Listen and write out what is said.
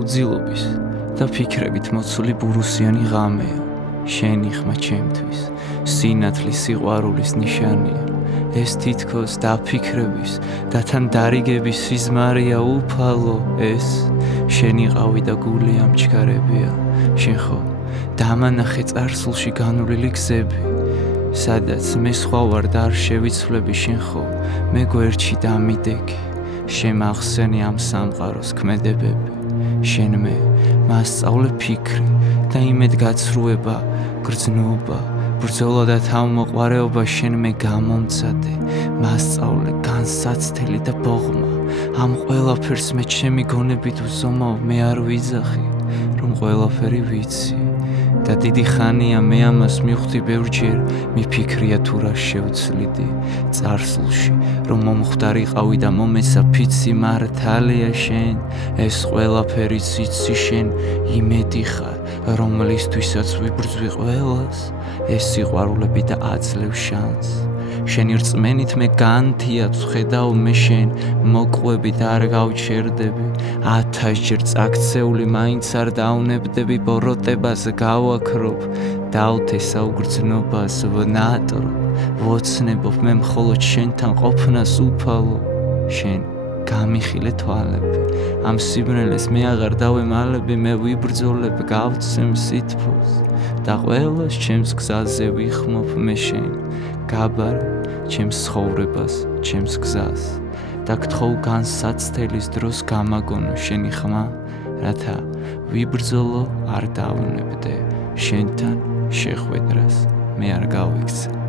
უძილობის და ფიქრებით მოცული ბურუსიანი ღამეა. შენი ხმა ჩემთვის სინათლის სიყვარულის ნიშანია. ეს თითქოს დაფიქრების და თან დარიგების სიზმარია უფალო. ეს შენი ყავი და გული ამჩქარებია. შენ ხო დამანახე წარსულში განვლილი გზები, სადაც მე სხვა ვარ და არ შევიცვლები. შენ ხო მე გვერდში დამიდექი, შემახსენი ამ სამყაროს ქმედებები. შენ მე მასწავლე ფიქრი და იმედგაცრუება, გრძნობა, ბრძოლა და თავმოყვარეობა. შენ მე გამომცადე, მასწავლე განსაცდელი და ბოღმა. ამ ყველაფერს მე ჩემი გონებით ვზომავ, მე არ ვიძახი, რომ ყველაფერი ვიცი და დიდი ხანია მე ამას მივხვდი ბევრჯერ. მიფიქრია თუ რა შევცლიდი წარსულში, რომ მომხვდარიყავი და მომეცა ფიცი მართალია. შენ ეს ყველაფერი ციცი, შენ იმედი ხარ, რომლისთვისაც ვიბრძვი ყველას. ეს სიყვარულები და აძლევ შანსს. შენი რწმენით მე განთიად ვხედავ, მე შენ მოკვები და არ გავჩერდები. 1000-ჯერ წაქცეული მაინც არ დავნებდები, ბოროტებას გავაქრობ, დავთე საუგრძნობას ვნატრობ, ვოცნებობ მე მხოლოდ შენთან ყოფნას უფალო. შენ გამიხილე თვალები, ამ სიბრელეს მე აღარ დავემალები. მე ვიბრძოლებ, გავცემ სითბოს და ყველას ჩემს გზაზე ვიხმობ. მე შენ გაბარე ჩემს ცხოვრებას, ჩემს გზას და გთხოვ განსაცდელის დროს გამაგონო შენი ხმა, რათა ვიბრძოლო არ დავნებდე შენთან შეხვედრას მე არ გავიქცე.